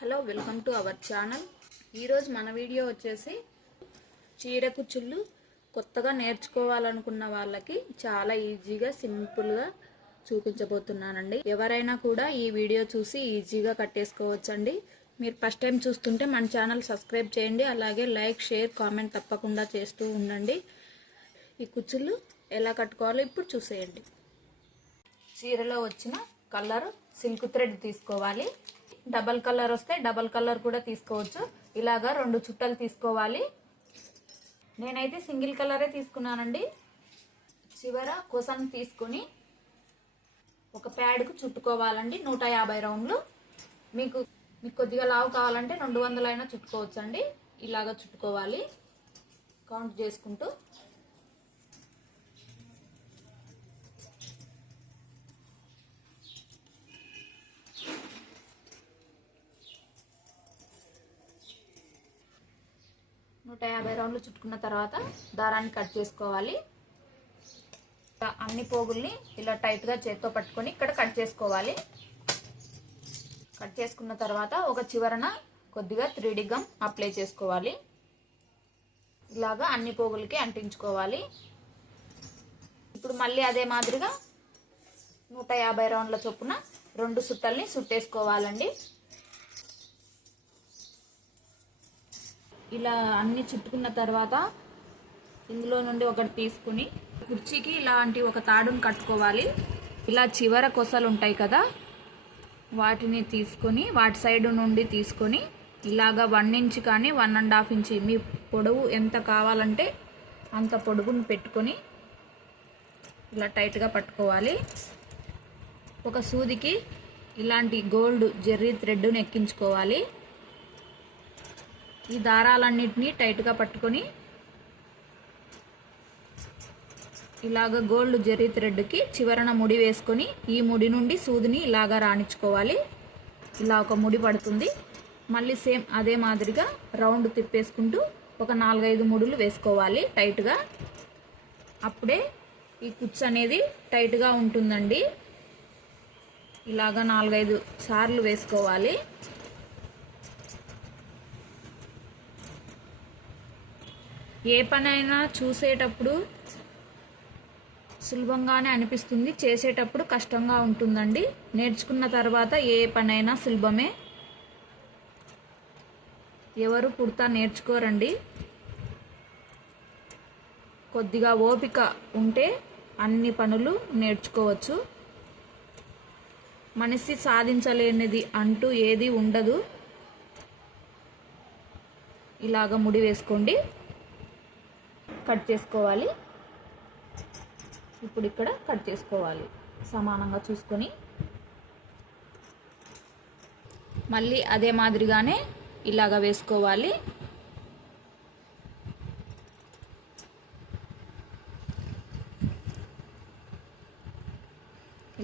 Hello, welcome to our channel. ఈరోజు మన video వచ్చేసి చీర కుచ్చుళ్ళు కొత్తగా నేర్చుకోవాలనుకున్న వాళ్ళకి చాలా ఈజీగా సింపుల్గా చూపించబోతున్నానండి. ఎవరైనా కూడా ఈ వీడియో చూసి ఈజీగా కట్టేసుకోవచ్చండి. మీరు ఫస్ట్ టైం చూస్తుంటే మన ఛానల్ సబ్స్క్రైబ్ చేయండి. అలాగే లైక్, షేర్, కామెంట్ తప్పకుండా చేస్తూ ఉండండి. ఈ కుచ్చుళ్ళు ఎలా కట్టుకోవాలో ఇప్పుడు చూసేయండి. చీరలో వచ్చిన కలర్ సిల్క్ థ్రెడ్ తీసుకోవాలి. డబల్ కలర్ వస్తే డబల్ కలర్ కూడా తీసుకోవచ్చు. ఇలాగా 2 చుట్టలు తీసుకోవాలి. నేనైతే సింగిల్ కలరే తీసుకున్నానండి. చివర కొసను తీసుకొని ఒక ప్యాడ్కు చుట్టుకోవాలండి. 150 రౌండ్లు. మీకు కొద్దిగా లావు కావాలంటే 200 అయినా చుట్టుకోవచ్చు అండి. ఇలాగా చుట్టుకోవాలి కౌంట్ చేసుకుంటూ. నూట 150 రౌండ్లు చుట్టుకున్న తర్వాత దారాన్ని కట్ చేసుకోవాలి. అన్ని పోగుల్ని ఇలా టైట్గా చేత్తో పట్టుకొని ఇక్కడ కట్ చేసుకోవాలి. కట్ చేసుకున్న తర్వాత ఒక చివరన కొద్దిగా 3D గమ్ అప్లై చేసుకోవాలి. ఇలాగా అన్ని పోగులకి అంటించుకోవాలి. ఇప్పుడు మళ్ళీ అదే మాదిరిగా 150 రౌండ్ల చొప్పున 2 సుట్టల్ని చుట్టేసుకోవాలండి. ఇలా అన్ని చుట్టుకున్న తర్వాత ఇందులో నుండి ఒకటి తీసుకుని కుర్చీకి ఇలాంటి ఒక తాడును కట్టుకోవాలి. ఇలా చివర కొసలు ఉంటాయి కదా, వాటిని తీసుకొని వాటి సైడ్ నుండి తీసుకొని ఇలాగా 1 ఇంచ్ కానీ 1.5 ఇంచ్ మీ పొడవు ఎంత కావాలంటే అంత పొడవును పెట్టుకొని ఇలా టైట్గా పట్టుకోవాలి. ఒక సూదికి ఇలాంటి గోల్డ్ జెర్రీ థ్రెడ్ను ఎక్కించుకోవాలి. ఈ దారాలన్నిటినీ టైట్గా పట్టుకొని ఇలాగ గోల్డ్ జెర్రీ థ్రెడ్కి చివరన ముడి వేసుకొని ఈ ముడి నుండి సూదిని ఇలాగా రాణించుకోవాలి. ఇలా ఒక ముడి పడుతుంది. మళ్ళీ సేమ్ అదే మాదిరిగా రౌండ్ తిప్పేసుకుంటూ ఒక 4-5 ముడులు వేసుకోవాలి టైట్గా. అప్పుడే ఈ కుచ్చు అనేది టైట్గా ఉంటుందండి. ఇలాగ 4-5 సార్లు వేసుకోవాలి. ఏ పనైనా చూసేటప్పుడు సులభంగానే అనిపిస్తుంది, చేసేటప్పుడు కష్టంగా ఉంటుందండి. నేర్చుకున్న తర్వాత ఏ పనైనా సులభమే. ఎవరు పుడతా నేర్చుకోరండి. కొద్దిగా ఓపిక ఉంటే అన్ని పనులు నేర్చుకోవచ్చు. మనిషి సాధించలేనిది అంటూ ఏది ఉండదు. ఇలాగ ముడి వేసుకోండి, కట్ చేసుకోవాలి. ఇప్పుడు ఇక్కడ కట్ చేసుకోవాలి సమానంగా చూసుకొని. మళ్ళీ అదే మాదిరిగానే ఇలాగ వేసుకోవాలి.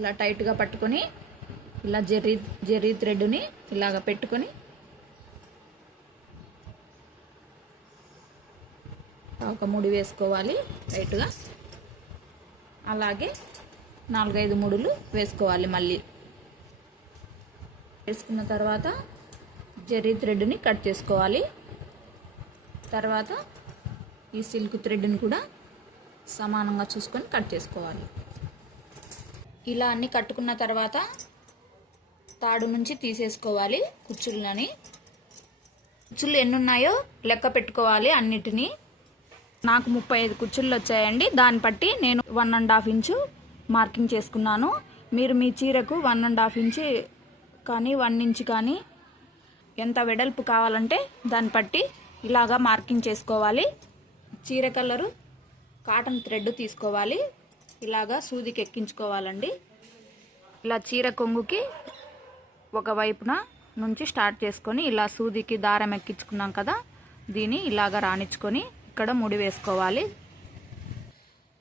ఇలా టైట్గా పట్టుకొని ఇలా జెర్రీ థ్రెడ్ని ఇలాగ పెట్టుకొని ఒక ముడి వేసుకోవాలి టైట్గా. అలాగే 4-5 ముడులు వేసుకోవాలి. మళ్ళీ వేసుకున్న తర్వాత జెర్రీ థ్రెడ్ని కట్ చేసుకోవాలి. తర్వాత ఈ సిల్క్ థ్రెడ్ని కూడా సమానంగా చూసుకొని కట్ చేసుకోవాలి. ఇలా అన్ని కట్టుకున్న తర్వాత తాడు నుంచి తీసేసుకోవాలి కుచ్చులని. కుచ్చులు ఎన్ని ఉన్నాయో లెక్క పెట్టుకోవాలి అన్నిటినీ. నాకు 35 కుచ్చుళ్ళు వచ్చాయండి. దాన్ని బట్టి నేను 1.5 ఇంచు మార్కింగ్ చేసుకున్నాను. మీరు మీ చీరకు 1.5 ఇంచు కానీ 1 ఇంచ్ కానీ ఎంత వెడల్పు కావాలంటే దాన్ని బట్టి ఇలాగా మార్కింగ్ చేసుకోవాలి. చీర కలరు కాటన్ థ్రెడ్ తీసుకోవాలి. ఇలాగా సూదికి ఎక్కించుకోవాలండి. ఇలా చీర కొంగుకి ఒక వైపున నుంచి స్టార్ట్ చేసుకొని ఇలా సూదికి దారం ఎక్కించుకున్నాం కదా, దీన్ని ఇలాగా రాణించుకొని ఇక్కడ ముడి వేసుకోవాలి.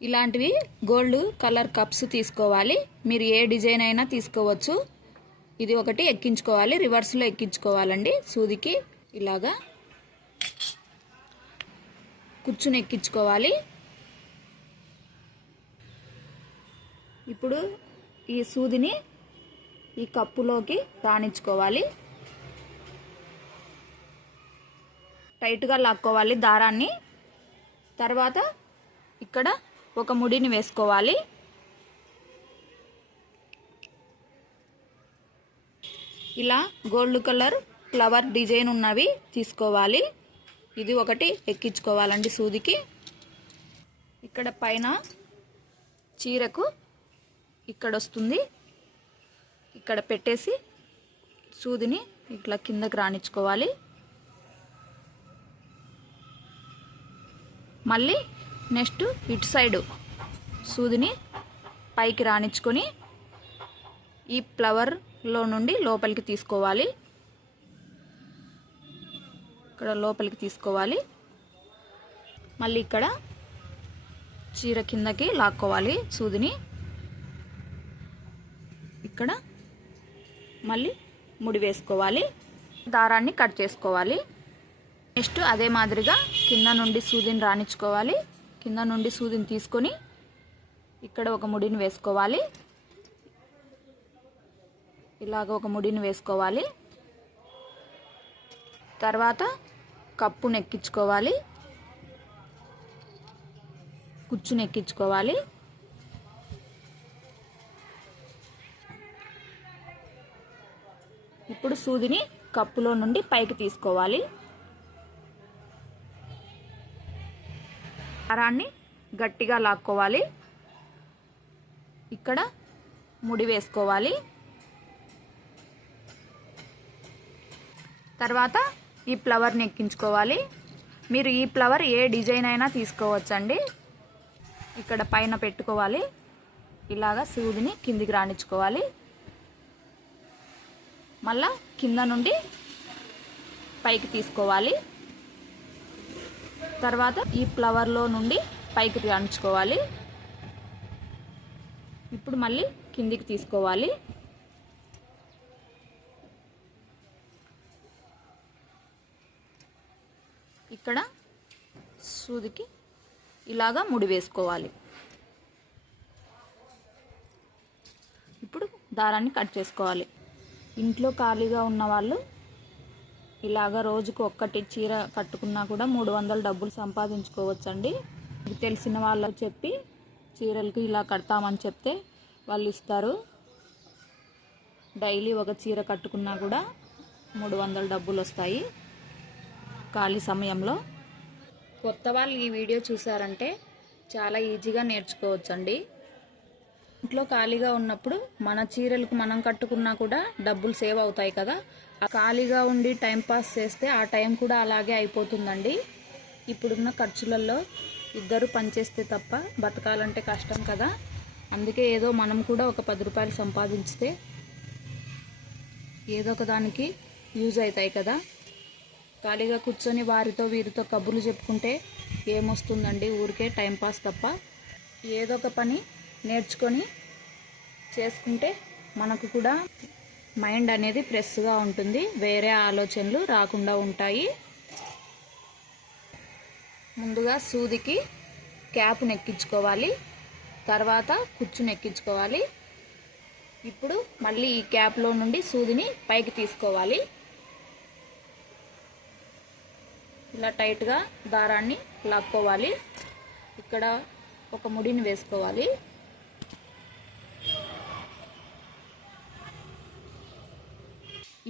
ఇలాంటివి గోల్డ్ కలర్ కప్స్ తీసుకోవాలి. మీరు ఏ డిజైన్ అయినా తీసుకోవచ్చు. ఇది ఒకటి ఎక్కించుకోవాలి, రివర్స్లో ఎక్కించుకోవాలండి. సూదికి ఇలాగా కుచ్చుని ఎక్కించుకోవాలి. ఇప్పుడు ఈ సూదిని ఈ కప్పులోకి రాణించుకోవాలి. టైట్గా లాక్కోవాలి దారాన్ని. తర్వాత ఇక్కడ ఒక ముడిని వేసుకోవాలి. ఇలా గోల్డ్ కలర్ ఫ్లవర్ డిజైన్ ఉన్నవి తీసుకోవాలి. ఇది ఒకటి ఎక్కించుకోవాలండి సూదికి. ఇక్కడ పైన చీరకు ఇక్కడ వస్తుంది, ఇక్కడ పెట్టేసి సూదిని ఇట్లా కిందకి రానిచ్చుకోవాలి. మళ్ళీ నెక్స్ట్ ఇటు సైడు సూదిని పైకి రానిచ్చుకొని ఈ ఫ్లవర్లో నుండి లోపలికి తీసుకోవాలి. ఇక్కడ లోపలికి తీసుకోవాలి. మళ్ళీ ఇక్కడ చీర కిందకి లాక్కోవాలి సూదిని. ఇక్కడ మళ్ళీ ముడి వేసుకోవాలి. దారాన్ని కట్ చేసుకోవాలి. నెక్స్ట్ అదే మాదిరిగా కింద నుండి సూదిని రానిచ్చుకోవాలి. కింద నుండి సూదిని తీసుకొని ఇక్కడ ఒక ముడిని వేసుకోవాలి. ఇలాగ ఒక ముడిని వేసుకోవాలి. తర్వాత కప్పును ఎక్కించుకోవాలి, కుచ్చుని ఎక్కించుకోవాలి. ఇప్పుడు సూదిని కప్పులో నుండి పైకి తీసుకోవాలి. దారాన్ని గట్టిగా లాక్కోవాలి. ఇక్కడ ముడి వేసుకోవాలి. తర్వాత ఈ ఫ్లవర్ని ఎక్కించుకోవాలి. మీరు ఈ ఫ్లవర్ ఏ డిజైన్ అయినా తీసుకోవచ్చండి. ఇక్కడ పైన పెట్టుకోవాలి. ఇలాగా సూదిని కిందికి రానిచ్చుకోవాలి. మళ్ళా కింద నుండి పైకి తీసుకోవాలి. తర్వాత ఈ ఫ్లవర్లో నుండి పైకి రానిచ్చుకోవాలి. ఇప్పుడు మళ్ళీ కిందికి తీసుకోవాలి. ఇక్కడ సూదికి ఇలాగా ముడి వేసుకోవాలి. ఇప్పుడు దారాన్ని కట్ చేసుకోవాలి. ఇంట్లో ఖాళీగా ఉన్న వాళ్ళు ఇలాగా రోజుకు ఒక్కటి చీర కట్టుకున్నా కూడా 300 డబ్బులు సంపాదించుకోవచ్చండి. ఇది తెలిసిన వాళ్ళకి చెప్పి చీరలకు ఇలా కడతామని చెప్తే వాళ్ళు ఇస్తారు. డైలీ ఒక చీర కట్టుకున్నా కూడా 300 డబ్బులు వస్తాయి ఖాళీ సమయంలో. కొత్త వాళ్ళు ఈ వీడియో చూసారంటే చాలా ఈజీగా నేర్చుకోవచ్చండి. ఇంట్లో ఖాళీగా ఉన్నప్పుడు మన చీరలకు మనం కట్టుకున్నా కూడా డబ్బులు సేవ్ అవుతాయి కదా. ఖాళీగా ఉండి టైంపాస్ చేస్తే ఆ టైం కూడా అలాగే అయిపోతుందండి. ఇప్పుడున్న ఖర్చులలో ఇద్దరు పనిచేస్తే తప్ప బతకాలంటే కష్టం కదా. అందుకే ఏదో మనం కూడా ఒక 10 రూపాయలు సంపాదించితే ఏదో ఒక దానికి యూజ్ అవుతాయి కదా. ఖాళీగా కూర్చొని వారితో వీరితో కబుర్లు చెప్పుకుంటే ఏమొస్తుందండి, ఊరికే టైంపాస్ తప్ప. ఏదో ఒక పని నేర్చుకొని చేసుకుంటే మనకు కూడా మైండ్ అనేది ఫ్రెష్గా ఉంటుంది, వేరే ఆలోచనలు రాకుండా ఉంటాయి. ముందుగా సూదికి క్యాప్ను ఎక్కించుకోవాలి. తర్వాత కుచ్చును ఎక్కించుకోవాలి. ఇప్పుడు మళ్ళీ ఈ క్యాప్లో నుండి సూదిని పైకి తీసుకోవాలి. ఇలా టైట్గా దారాన్ని లాక్కోవాలి. ఇక్కడ ఒక ముడిని వేసుకోవాలి.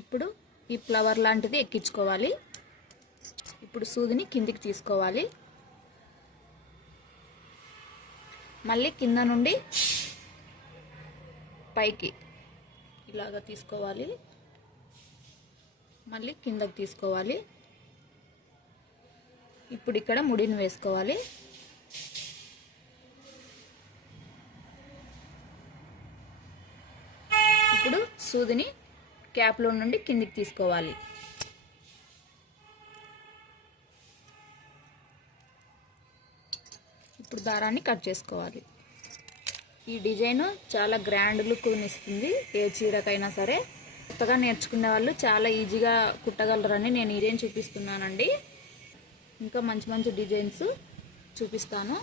ఇప్పుడు ఈ ఫ్లవర్ లాంటిది ఎక్కించుకోవాలి. ఇప్పుడు సూదిని కిందికి తీసుకోవాలి. మళ్ళీ కింద నుండి పైకి ఇలాగ తీసుకోవాలి. మళ్ళీ కిందకి తీసుకోవాలి. ఇప్పుడు ఇక్కడ ముడిని వేసుకోవాలి. ఇప్పుడు సూదిని క్యాప్లో నుండి కిందికి తీసుకోవాలి. ఇప్పుడు దారాన్ని కట్ చేసుకోవాలి. ఈ డిజైన్ చాలా గ్రాండ్ లుక్ ఇస్తుంది ఏ చీరకైనా సరే. కొత్తగా నేర్చుకునే వాళ్ళు చాలా ఈజీగా కుట్టగలరని నేను ఇదేం చూపిస్తున్నానండి. ఇంకా మంచి మంచి డిజైన్స్ చూపిస్తాను.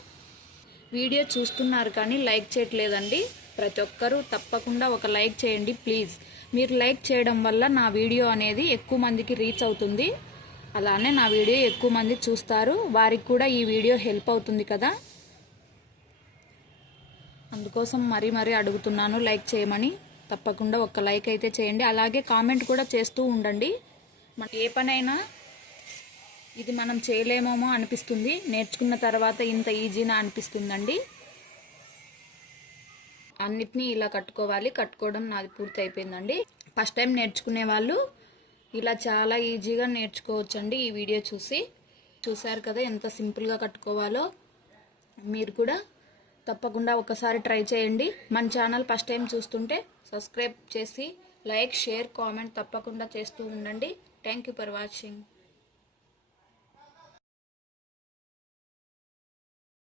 వీడియో చూస్తున్నారు కానీ లైక్ చేయట్లేదండి. ప్రతి ఒక్కరూ తప్పకుండా ఒక లైక్ చేయండి ప్లీజ్. మీరు లైక్ చేయడం వల్ల నా వీడియో అనేది ఎక్కువ మందికి రీచ్ అవుతుంది. అలానే నా వీడియో ఎక్కువ మంది చూస్తారు, వారికి కూడా ఈ వీడియో హెల్ప్ అవుతుంది కదా, అందుకోసం మరీ అడుగుతున్నాను లైక్ చేయమని. తప్పకుండా ఒక లైక్ అయితే చేయండి, అలాగే కామెంట్ కూడా చేస్తూ ఉండండి. ఏ పనైనా ఇది మనం చేయలేమేమో అనిపిస్తుంది, నేర్చుకున్న తర్వాత ఇంత ఈజీనా అనిపిస్తుందండి. అన్నిటినీ ఇలా కట్టుకోవాలి. కట్టుకోవడం నాది పూర్తి అయిపోయిందండి. ఫస్ట్ టైం నేర్చుకునే వాళ్ళు ఇలా చాలా ఈజీగా నేర్చుకోవచ్చండి. ఈ వీడియో చూసారు కదా ఎంత సింపుల్గా కట్టుకోవాలో. మీరు కూడా తప్పకుండా ఒకసారి ట్రై చేయండి. మన ఛానల్ ఫస్ట్ టైం చూస్తుంటే సబ్స్క్రైబ్ చేసి లైక్, షేర్, కామెంట్ తప్పకుండా చేస్తూ ఉండండి. Thank you for watching.